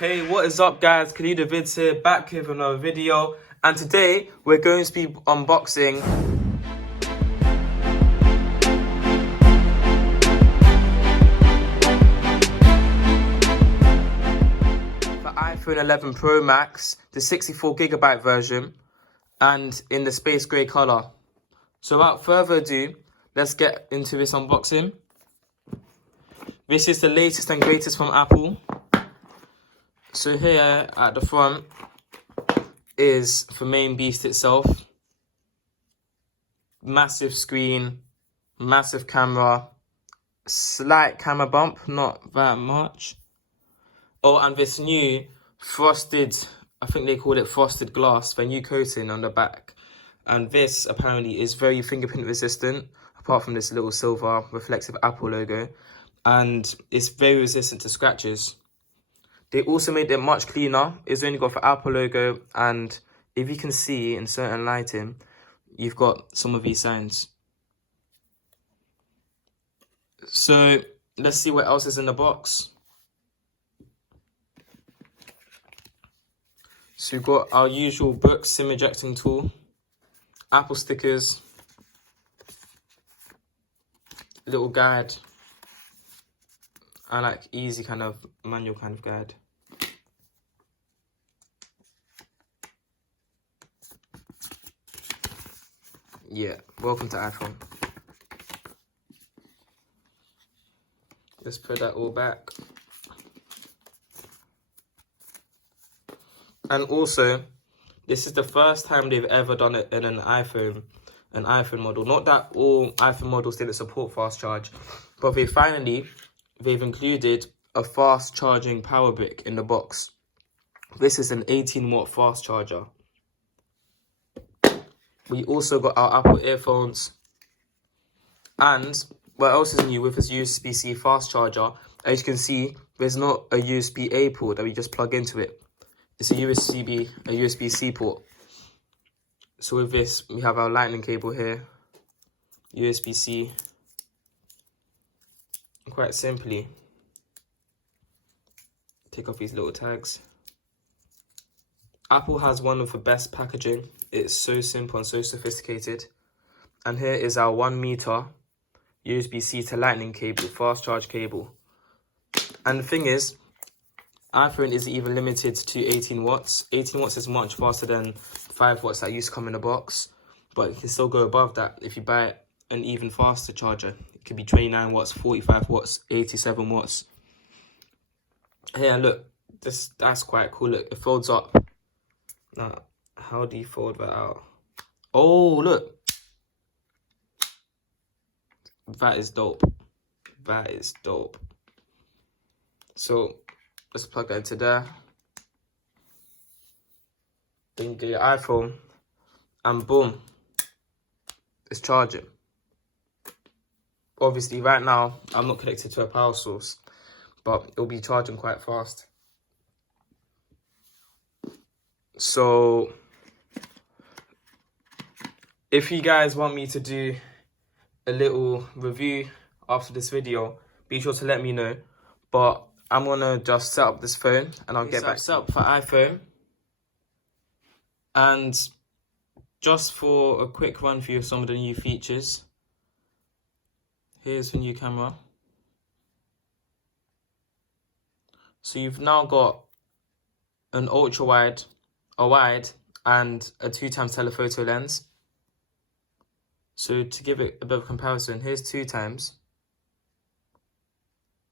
Hey, what is up guys? Khalid Vids here, back with another video. And today, we're going to be unboxing the iPhone 11 Pro Max, the 64GB version, and in the space grey colour. So without further ado, let's get into this unboxing. This is the latest and greatest from Apple. So here at the front is the main beast itself. Massive screen, massive camera, slight camera bump, not that much. Oh, and this new frosted, I think they call it frosted glass, the new coating on the back. And this apparently is very fingerprint resistant, apart from this little silver reflective Apple logo. And it's very resistant to scratches. They also made it much cleaner. It's only got the Apple logo, and if you can see in certain lighting, you've got some of these signs. So let's see what else is in the box. So we've got our usual book, SIM ejecting tool, Apple stickers, little guide. I like easy kind of manual kind of guide. Yeah, welcome to iPhone. Let's put that all back. And also, this is the first time they've ever done it in an iPhone model. Not that all iPhone models didn't support fast charge, but they've included a fast charging power brick in the box. This is an 18-watt fast charger. We also got our Apple earphones. And what else is new with this USB-C fast charger? As you can see, there's not a USB-A port that we just plug into it. It's a USB-C port. So with this, we have our lightning cable here, USB-C. Quite simply, take off these little tags. Apple has one of the best packaging. It's so simple and so sophisticated. And here is our 1 meter USB-C to lightning cable, fast charge cable. And the thing is, iPhone isn't even limited to 18 watts. 18 watts is much faster than 5 watts that used to come in the box. But you can still go above that if you buy an even faster charger. It could be 29 watts, 45 watts, 87 watts. Here, look, that's quite cool. Look, it folds up. Now, how do you fold that out? Oh, look. That is dope. That is dope. So, let's plug that into there. Then you get your iPhone. And boom. It's charging. Obviously, right now, I'm not connected to a power source, but it'll be charging quite fast. So, if you guys want me to do a little review after this video, be sure to let me know. But I'm gonna just set up this phone, and I'll get back. Set up for iPhone. And just for a quick run through of some of the new features. Here's the new camera. So you've now got an ultra wide, a wide, and a 2x telephoto lens. So to give it a bit of comparison, here's 2x.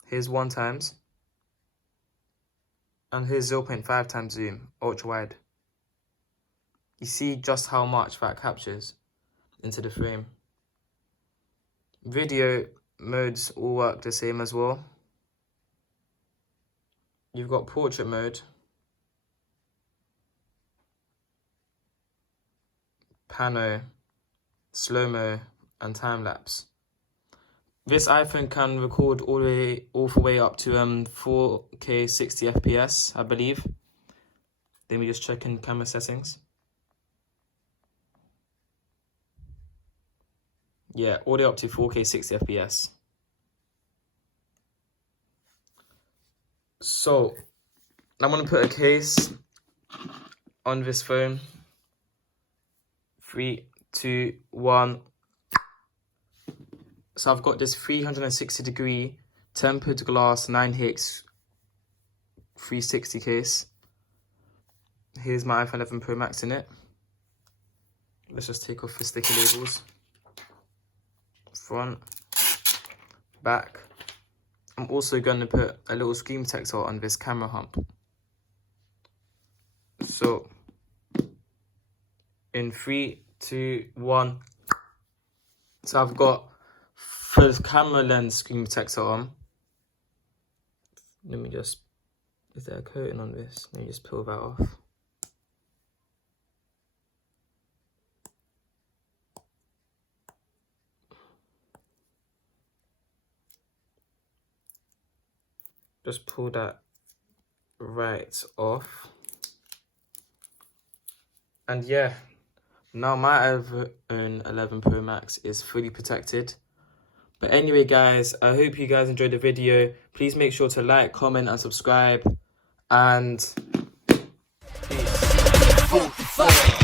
Here's 1x. And here's 0.5x zoom, ultra wide. You see just how much that captures into the frame. Video modes all work the same as well. You've got portrait mode, pano, slow-mo, and time-lapse. This iPhone can record all the way up to 4K 60 FPS, I believe. Let me just check in camera settings. Yeah, all the way up to 4K 60 FPS. So, I'm going to put a case on this phone. 3, 2, 1. So I've got this 360-degree tempered glass 9HX 360 case. Here's my iPhone 11 Pro Max in it. Let's just take off the sticky labels. Front, back. I'm also going to put a little screen protector on this camera hump. So, in 3, 2, 1. So I've got the camera lens screen protector on. Let me just, is there a coating on this? Let me just peel that off. Just pull that right off. And yeah, now my iPhone 11 Pro Max is fully protected. But anyway, guys, I hope you guys enjoyed the video. Please make sure to like, comment, and subscribe. And peace.